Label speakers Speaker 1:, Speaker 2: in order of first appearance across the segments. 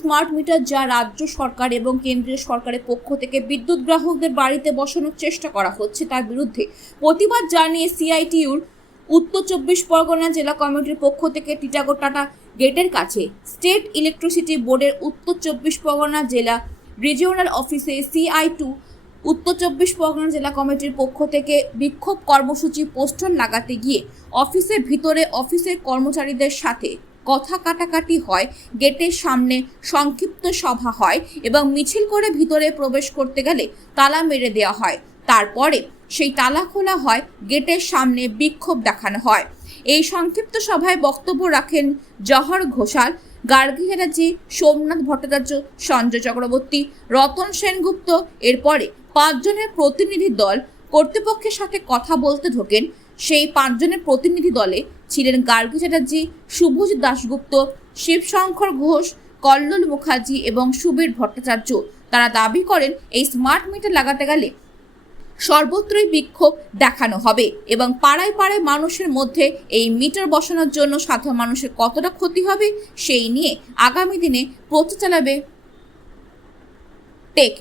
Speaker 1: Smart meter যা রাজ্য সরকার এবং কেন্দ্রীয় সরকারের পক্ষ থেকে বিদ্যুৎ গ্রাহকদের বাড়িতে বসানোর চেষ্টা করা হচ্ছে তার বিরুদ্ধে। প্রতিবাদ জানিয়ে সিআইটিউর উত্তর চব্বিশ পরগনা জেলা কমিটির পক্ষ থেকে টিটাগড় টাটা গেটের কাছে স্টেট ইলেকট্রিসিটি বোর্ডের উত্তর চব্বিশ পরগনা জেলা রিজিওনাল অফিসে সিআই টু উত্তর চব্বিশ পরগনা জেলা কমিটির পক্ষ থেকে বিক্ষোভ কর্মসূচি পোস্টার লাগাতে গিয়ে অফিসের ভিতরে অফিসের কর্মচারীদের সাথে কথা কাটাকাটি হয়, গেটের সামনে সংক্ষিপ্ত সভা হয় এবং মিছিল করে ভিতরে প্রবেশ করতে গেলে তালা মেরে দেওয়া হয়। তারপরে সেই তালা খোলা হয়, গেটের সামনে বিক্ষোভ দেখানো হয়। এই সংক্ষিপ্ত সভায় বক্তব্য রাখেন জহর ঘোষাল গার্গী সোমনাথ ভট্টাচার্য, সঞ্জয় চক্রবর্তী, রতন সেনগুপ্ত। এরপরে পাঁচজনের প্রতিনিধি দল কর্তৃপক্ষের সাথে কথা বলতে ঢোকেন। সেই পাঁচজনের প্রতিনিধি দলে ছিলেন গার্গী চ্যাটার্জি, শুভজিৎ দাশগুপ্ত, শিবশঙ্কর ঘোষ, কল্লোল মুখার্জি এবং সুবীর ভট্টাচার্য। তারা দাবি করেন, এই স্মার্ট মিটার লাগাতে গেলে সর্বত্রই বিক্ষোভ দেখানো হবে এবং পাড়ায় পাড়ায় মানুষের মধ্যে এই মিটার বসানোর জন্য সাধারণ মানুষের কতটা ক্ষতি হবে, সেই নিয়ে আগামী দিনে প্রচার চালাবে টেক।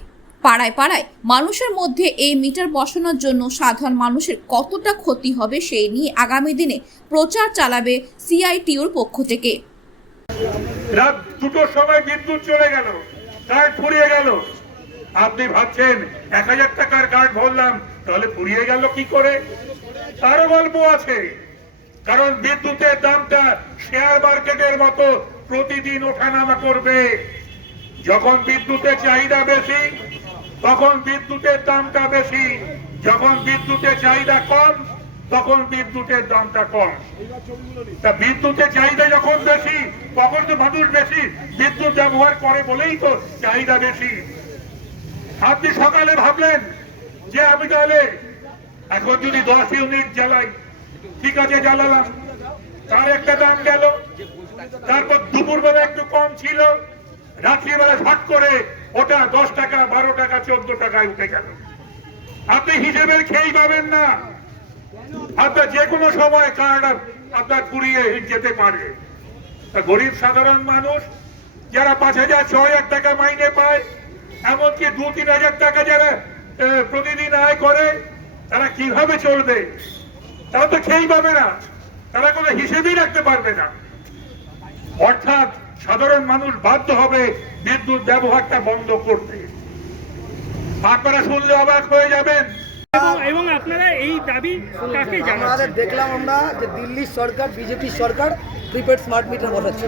Speaker 1: পাড়ায় পাড়ায় মানুষের মধ্যে এই মিটার বসানোর জন্য সাধারণ মানুষের কতটা ক্ষতি হবে সেই নিয়ে আগামী দিনে প্রচার চালাবে সিআইটিউর পক্ষ থেকে।
Speaker 2: রাত দুটোর সময় বিদ্যুৎ চলে গেল, কার্ড ফুরিয়ে গেল। আপনি ভাবছেন এক হাজার টাকার কার্ড ভরলাম, তাহলে ফুরিয়ে গেল কি করে? তারও গল্প আছে। কারণ বিদ্যুতের দামটা শেয়ার মার্কেটের মতো প্রতিদিন ওঠানামা করবে। যখন বিদ্যুতের চাহিদা বেশি তখন বিদ্যুতের দামটা বেশি। যখন বিদ্যুতের চাহিদা কম, তখন বিদ্যুতের দামটা কম। তা বিদ্যুতের চাহিদা যখন বেশি, তখন তো মানুষ বেশি। বিদ্যুৎ ব্যবহার করে বলেই তো চাহিদা বেশি। আপনি সকালে ভাবলেন যে আমি তাহলে এখন যদি দশ ইউনিট জ্বালাই, ঠিক আছে, জ্বালালাম। তার একটা দাম গেল। তারপর দুপুরবেলা একটু কম ছিল। রাত্রিবেলা ঝট করে ওটা দশ টাকা, বারো টাকা, চোদ্দ টাকায় উঠে গেল। আপনি হিসেবের খেয়েই পাবেন না। আপনার যে কোনো সময় কার্ড আপনার কুড়িয়ে যেতে পারে। গরিব সাধারণ মানুষ, যারা পাঁচ হাজার, ছ হাজার টাকা মাইনে পায়, এমনকি দু, তিন হাজার টাকা যারা প্রতিদিন আয় করে, তারা কীভাবে চলবে? তারা তো খেয়েই পাবে না। তারা কোনো হিসেবেই রাখতে পারবে না। অর্থাৎ সাধারণ মানুষ বাধ্য হবে বিদ্যুৎ ব্যবহারটা বন্ধ করতে। আপনারা শুনলে অবাক হয়ে যাবেন।
Speaker 3: এবং এবং আপনারা এই দাবি কাকে
Speaker 4: আমাদের
Speaker 3: জানাচ্ছেন
Speaker 4: দেখলাম আমরা যে দিল্লির সরকার বিজেপি সরকার প্রিপেড স্মার্ট মিটার বসাচ্ছে।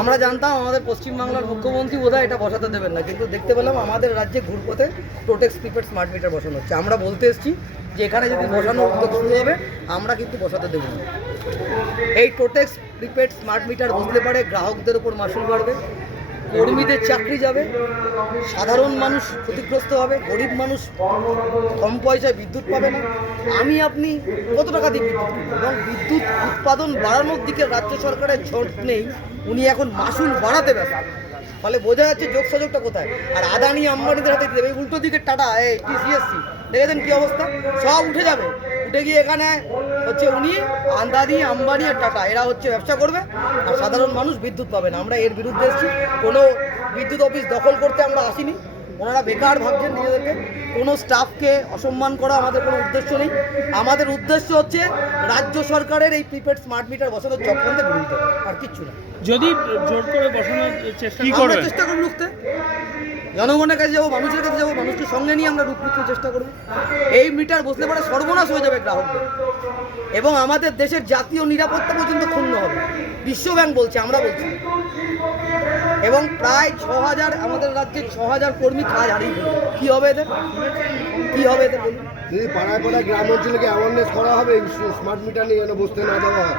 Speaker 4: আমরা জানতাম আমাদের পশ্চিমবাংলার মুখ্যমন্ত্রী বোধহয় এটা বসাতে দেবেন না, কিন্তু দেখতে পেলাম আমাদের রাজ্যে ঘুরপথে টোটেক্স প্রিপেড স্মার্ট মিটার বসানো হচ্ছে। আমরা বলতে এসেছি যে এখানে যদি বসানো উদ্যোগ শুরু হবে, আমরা কিন্তু বসাতে দেবো না। এই টোটেক্স প্রিপেড স্মার্ট মিটার বসতে পারে গ্রাহকদের উপর মাসুল বাড়বে। কর্মীদের চাকরি যাবে, সাধারণ মানুষ ক্ষতিগ্রস্ত হবে, গরিব মানুষ কম পয়সায় বিদ্যুৎ পাবে না। আমি, আপনি কত টাকা দিয়ে এবং বিদ্যুৎ উৎপাদন বাড়ানোর দিকে রাজ্য সরকারের ঝোঁক নেই, উনি এখন মাসুল বাড়াতে ব্যস্ত। ফলে বোঝা যাচ্ছে যোগ সুযোগটা কোথায়। আর আদানি আম্বানিদের হাতে দেবে? উল্টো দিকে টাটা, এই টিসিএসসি দেখেছেন কি অবস্থা? সব উঠে যাবে। উঠে গিয়ে এখানে হচ্ছে উনি আন্দানি আম্বানি আর টাটা এরা হচ্ছে ব্যবসা করবে আর সাধারণ মানুষ বিদ্যুৎ পাবে না। আমরা এর বিরুদ্ধে এসেছি। কোনো বিদ্যুৎ অফিস দখল করতে আমরা আসিনি। ওনারা বেকার ভাবছেন নিজেদেরকে। কোনো স্টাফকে অসম্মান করা আমাদের কোনো উদ্দেশ্য নেই। আমাদের উদ্দেশ্য হচ্ছে রাজ্য সরকারের এই প্রিপেড স্মার্ট মিটার বসানোর চক্রান্তের বিরুদ্ধে। আর কিচ্ছু না।
Speaker 3: যদি জোর করে বসানোর চেষ্টা
Speaker 4: চেষ্টা করব রুখতে। জনগণের কাছে যাব মানুষের কাছে যাব মানুষকে সঙ্গে নিয়ে আমরা রুখ রুখতে চেষ্টা করব। এই মিটার বসলে পরে সর্বনাশ হয়ে যাবে গ্রাহকদের। এবং আমাদের দেশের জাতীয় নিরাপত্তা পর্যন্ত ক্ষুণ্ণ হবে। বিশ্ব ব্যাংক বলছে আমরা বলছি। এবং প্রায় ছ হাজার আমাদের রাজ্যে ছ হাজার কর্মী কাজ হারিয়ে ফেলবে কী হবে এদের? কী হবে এদের বলুন?
Speaker 5: যদি পাড়ায় পাড়ায় গ্রাম অঞ্চলকে অ্যাওয়ারনেস করা হবে স্মার্ট মিটার নিয়ে যেন বসতে না দেওয়া হয়।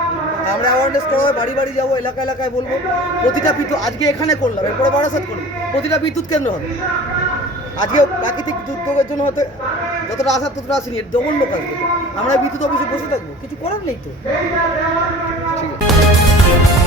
Speaker 4: আমরা অ্যাওয়ারনেস করা হবে বাড়ি বাড়ি যাব এলাকা এলাকায় বলব। প্রতিটা বিদ্যুৎ আজকে এখানে করলাম এরপরে বারাসাত করব। প্রতিটা বিদ্যুৎ কেন্দ্র হবে। আজকে প্রাকৃতিক দুর্যোগের জন্য হয়তো যতটা আসার ততটা আসেনি ডবল লোক আসবে আমরা বিদ্যুৎ অফিসে বসে থাকব, কিছু করার নেই তো।
Speaker 1: Audio